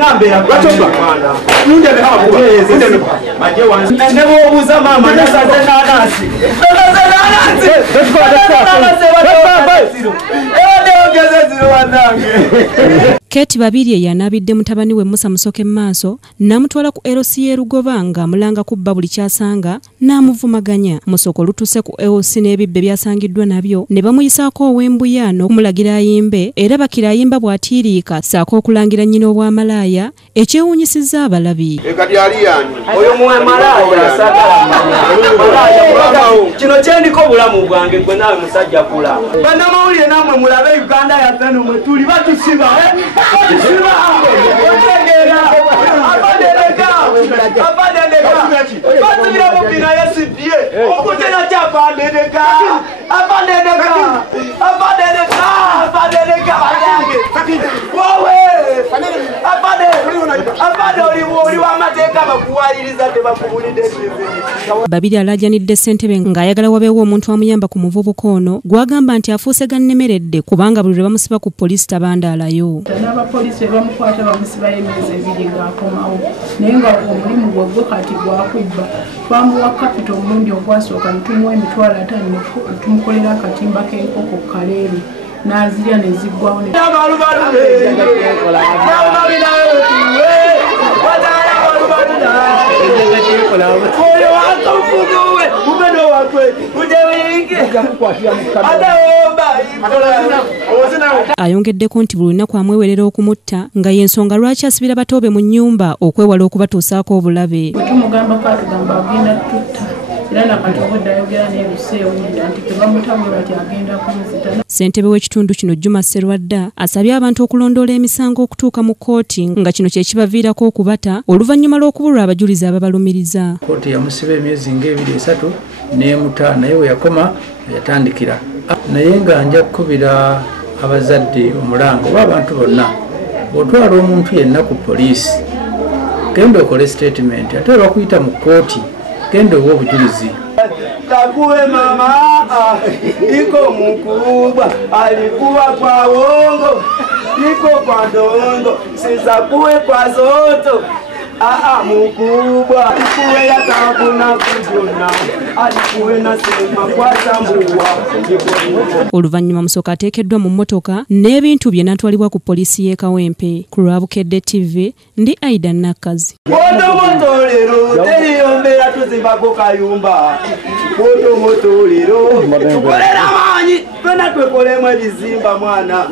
singambe ya kwachoba mwana nunde ne hapo nunde ne maje wansi nebo buza mama nasaze nanasi Keti babiri yanabidde mutabaniwe Musa Musoke maaso namutwala ku LC Lugoba nga mulanga kubba buli kyasanga namuvumaganya. Musoko lutuse ku LC n'ebibbe byasangiddwa nabyo ne bamuyisaako ow'embuya n'okumulagira ayimbe era bakira ayimba bw'atiiriika saako okulangira nnyina obw'amalaaya ekyewuunyisizza abalabi. Ekati ali yani oyo muwe malaaya sagala malaaya kino kyendiko bulamu bwange gwe nawe musajja kula bannamawulire namwe mulabe Uganda yaffe no mwe tuli batusiba batusiba otegera abadeleka batubira mubina yesibye okutera kyabandeleka abandeleka wowe abade oli w'amateeka bakuwaliriza tebakubulidde babiri alajanidde ssentebe ng'ayagala wabeewo omuntu amuyamba ku muvubuka ono gwagamba nti afuuse gannemeredde kubanga buli lwe bamusiba ku poliisi tabandaalayo. N'abapoliisi bamukwata bamusibayo emyezi 2 ng'akomawo naye nga omulimu gwe kati gwakubba twamuwa kapito omulundi ogwasooka netumuwa emitwalo 5 tumukolera akatimba k'enkoko kaleeru n'azirya ne ziggwawo ayongeddeko nti buli lunaku amwewerera okumutta nga y'ensonga lwaki asibira batoobe mu nnyumba okwewala okubatuusaako obulabe. bwe tumugambako atugamba agenda tutta era nakati obudde ayogera n'ebiseewulira nti tebamutabwe bati agenda kumuzita. Ssentebe w'ekitundu kino Juma Serwadda asabye abantu okulondoola emisango okutuuka mu kkooti nga kino kye kibaviirako okubata oluvannyuma lw'okubulwa abajulizi ababalumiriza. Kkooti yamusiba emyezi nga 2-3 n'emuta naye we yakoma yatandikira naye nga nja kukubira abazadde omulango oba abantu bonna bw'otwala omuntu yenna ku poliisi genda okole statement ate bakuyita mu kkooti genda owa obujulizi. Takuwe mama iko mkubwa alikuwa kwa wongo iko kwa ndongo sizakuwe kwa zoto mkubwa alikuwe ya tabuna kujuna alikuwe na sema kwa tambuwa. Oluvannyuma Musoke ateekeddwa mu mmotoka n'ebintu bye n'atwalibwa ku poliisi y'e Kawempe. Ku Akoledde TV ndi Aida Nakazi. Motolero teriyombera tuzimbako kayumba motolero tukolera manyi twena twekolemu ebizimba mwana.